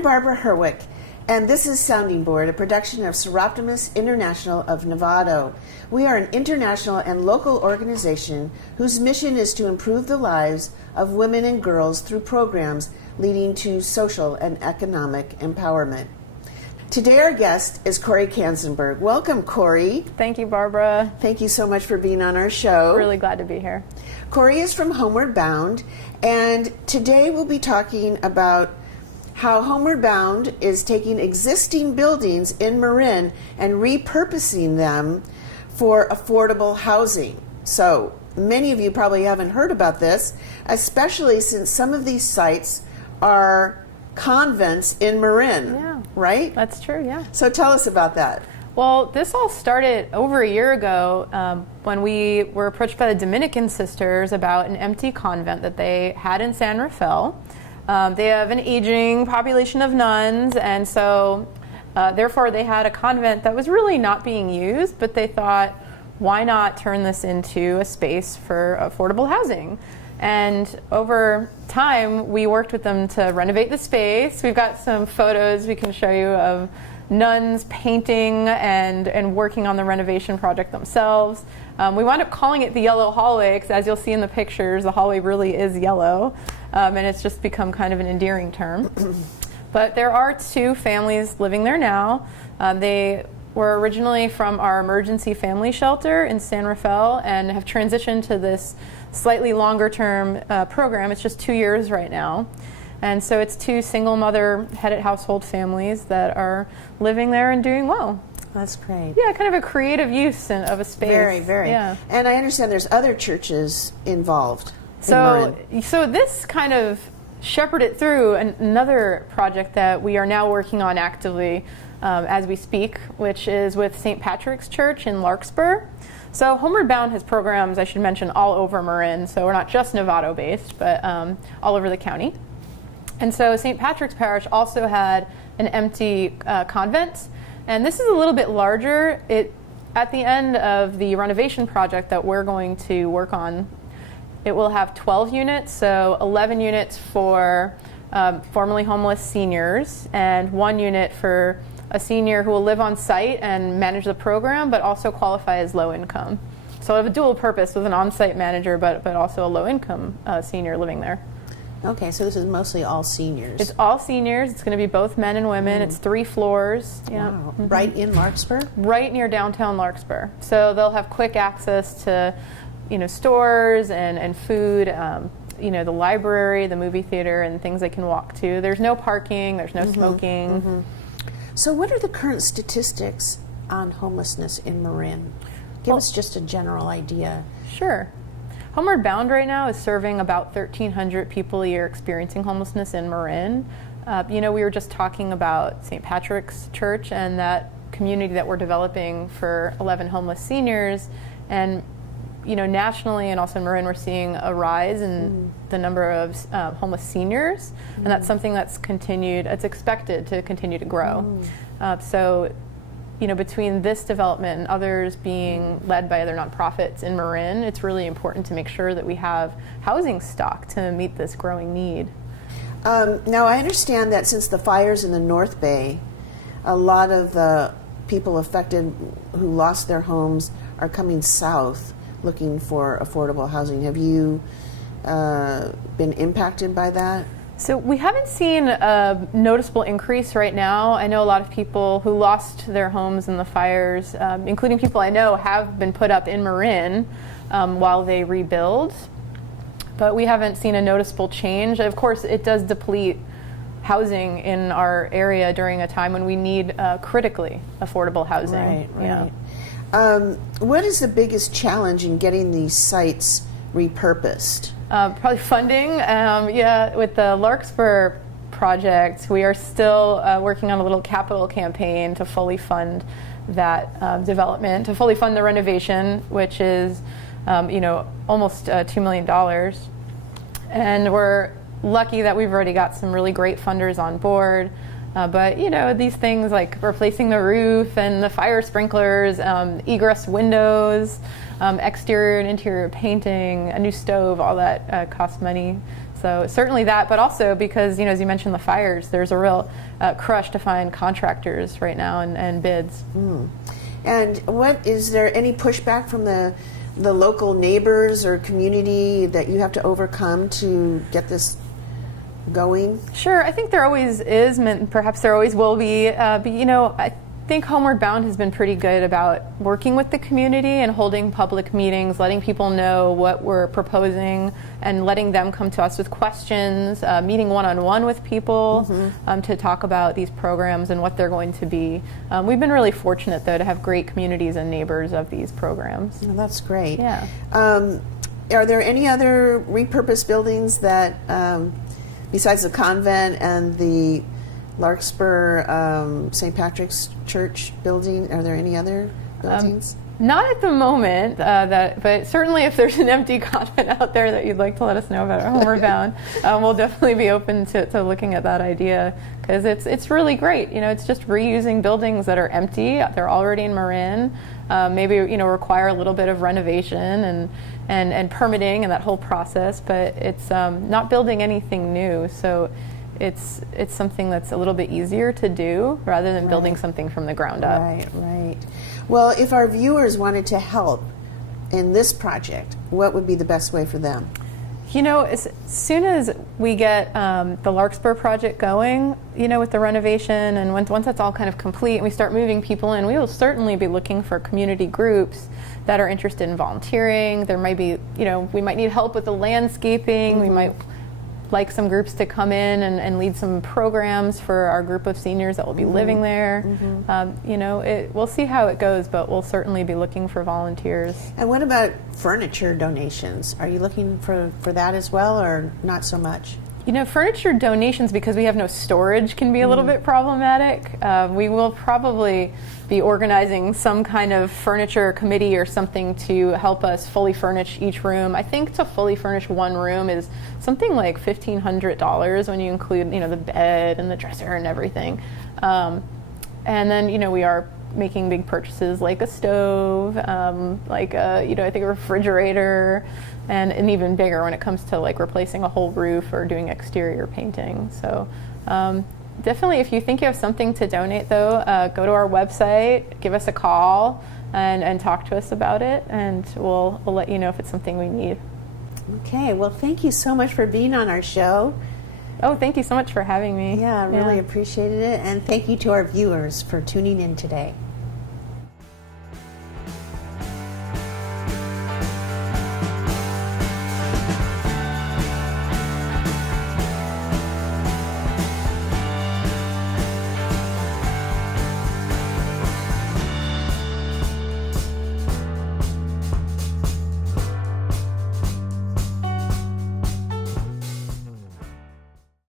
I'm Barbara Herwick, and this is Sounding Board, a production of Seroptimus International of Novato. We are an international and local organization whose mission is to improve the lives of women and girls through programs leading to social and economic empowerment. Today our guest is Correy Kanzenburg. Welcome, Correy. Thank you, Barbara. Thank you so much for being on our show. Really glad to be here. Correy is from Homeward Bound, and today we'll be talking about how Homeward Bound is taking existing buildings in Marin and repurposing them for affordable housing. So many of you probably haven't heard about this, especially since some of these sites are convents in Marin, right? That's true, yeah. So tell us about that. Well, this all started over a year ago when we were approached by the Dominican sisters about an empty convent that they had in San Rafael. They have an aging population of nuns, and so therefore they had a convent that was really not being used, but they thought, why not turn this into a space for affordable housing? And over time, we worked with them to renovate the space. We've got some photos we can show you of nuns painting and working on the renovation project themselves. We wound up calling it the Yellow Hallway because, as you'll see in the pictures, the hallway really is yellow, and it's just become kind of an endearing term. But there are two families living there now. They were originally from our emergency family shelter in San Rafael and have transitioned to this slightly longer term program. It's just 2 years right now. And so it's two single mother headed household families that are living there and doing well. That's great. Yeah, kind of a creative use of a space. Very, very. Yeah. And I understand there's other churches involved. So this kind of shepherded through another project that we are now working on actively as we speak, which is with St. Patrick's Church in Larkspur. So Homeward Bound has programs, I should mention, all over Marin. So we're not just Novato based, but all over the county. And so St. Patrick's Parish also had an empty convent. And this is a little bit larger. At the end of the renovation project that we're going to work on, it will have 12 units, so 11 units for formerly homeless seniors and 1 unit for a senior who will live on site and manage the program, but also qualify as low income. So I have a dual purpose with an on-site manager, but also a low income senior living there. Okay, so this is mostly all seniors. It's all seniors. It's going to be both men and women. It's 3 floors. Yeah. Wow. Right in Larkspur? Right near downtown Larkspur. So they'll have quick access to, stores and food, the library, the movie theater, and things they can walk to. There's no parking. There's no smoking. So what are the current statistics on homelessness in Marin? Give us just a general idea. Sure. Homeward Bound right now is serving about 1,300 people a year experiencing homelessness in Marin. We were just talking about St. Patrick's Church and that community that we're developing for 11 homeless seniors. And, nationally and also in Marin, we're seeing a rise in the number of homeless seniors. And that's something that's it's expected to continue to grow. So between this development and others being led by other nonprofits in Marin, it's really important to make sure that we have housing stock to meet this growing need. Now, I understand that since the fires in the North Bay, a lot of the people affected who lost their homes are coming south looking for affordable housing. Have you been impacted by that? So we haven't seen a noticeable increase right now. I know a lot of people who lost their homes in the fires, including people I know, have been put up in Marin while they rebuild. But we haven't seen a noticeable change. Of course, it does deplete housing in our area during a time when we need critically affordable housing. Right. What is the biggest challenge in getting these sites repurposed? Probably funding. With the Larkspur project, we are still working on a little capital campaign to fully fund that development, to fully fund the renovation, which is, almost $2 million. And we're lucky that we've already got some really great funders on board. But these things like replacing the roof and the fire sprinklers, egress windows, exterior and interior painting, a new stove, all that costs money. So certainly that, but also because, as you mentioned, the fires, there's a real crush to find contractors right now and bids. And is there any pushback from the local neighbors or community that you have to overcome to get this going? Sure, I think there always is, and perhaps there always will be. But I think Homeward Bound has been pretty good about working with the community and holding public meetings, letting people know what we're proposing, and letting them come to us with questions, meeting one-on-one with people to talk about these programs and what they're going to be. We've been really fortunate, though, to have great communities and neighbors of these programs. Well, that's great. Yeah. Are there any other repurposed buildings that, besides the convent and the Larkspur St. Patrick's Church building, are there any other buildings? Not at the moment, but certainly if there's an empty convent out there that you'd like to let us know about at Homeward Bound, we'll definitely be open to looking at that idea, because it's really great. It's just reusing buildings that are empty. They're already in Marin. Maybe require a little bit of renovation and permitting and that whole process, but it's not building anything new. So it's something that's a little bit easier to do rather than building something from the ground up. Right. Well, if our viewers wanted to help in this project, what would be the best way for them? As soon as we get the Larkspur project going, with the renovation, and once that's all kind of complete and we start moving people in, we will certainly be looking for community groups that are interested in volunteering. There might be, we might need help with the landscaping. We might like some groups to come in and lead some programs for our group of seniors that will be living there. We'll see how it goes, but we'll certainly be looking for volunteers. And what about furniture donations? Are you looking for that as well, or not so much? Furniture donations, because we have no storage, can be a little bit problematic. We will probably be organizing some kind of furniture committee or something to help us fully furnish each room. I think to fully furnish one room is something like $1,500 when you include, the bed and the dresser and everything. And then, we are making big purchases like a stove, I think a refrigerator, and even bigger when it comes to replacing a whole roof or doing exterior painting. So definitely, if you think you have something to donate, though, go to our website, give us a call, and talk to us about it, and we'll let you know if it's something we need. Okay, well, thank you so much for being on our show. Oh, thank you so much for having me. Yeah, I really appreciated it, and thank you to our viewers for tuning in today.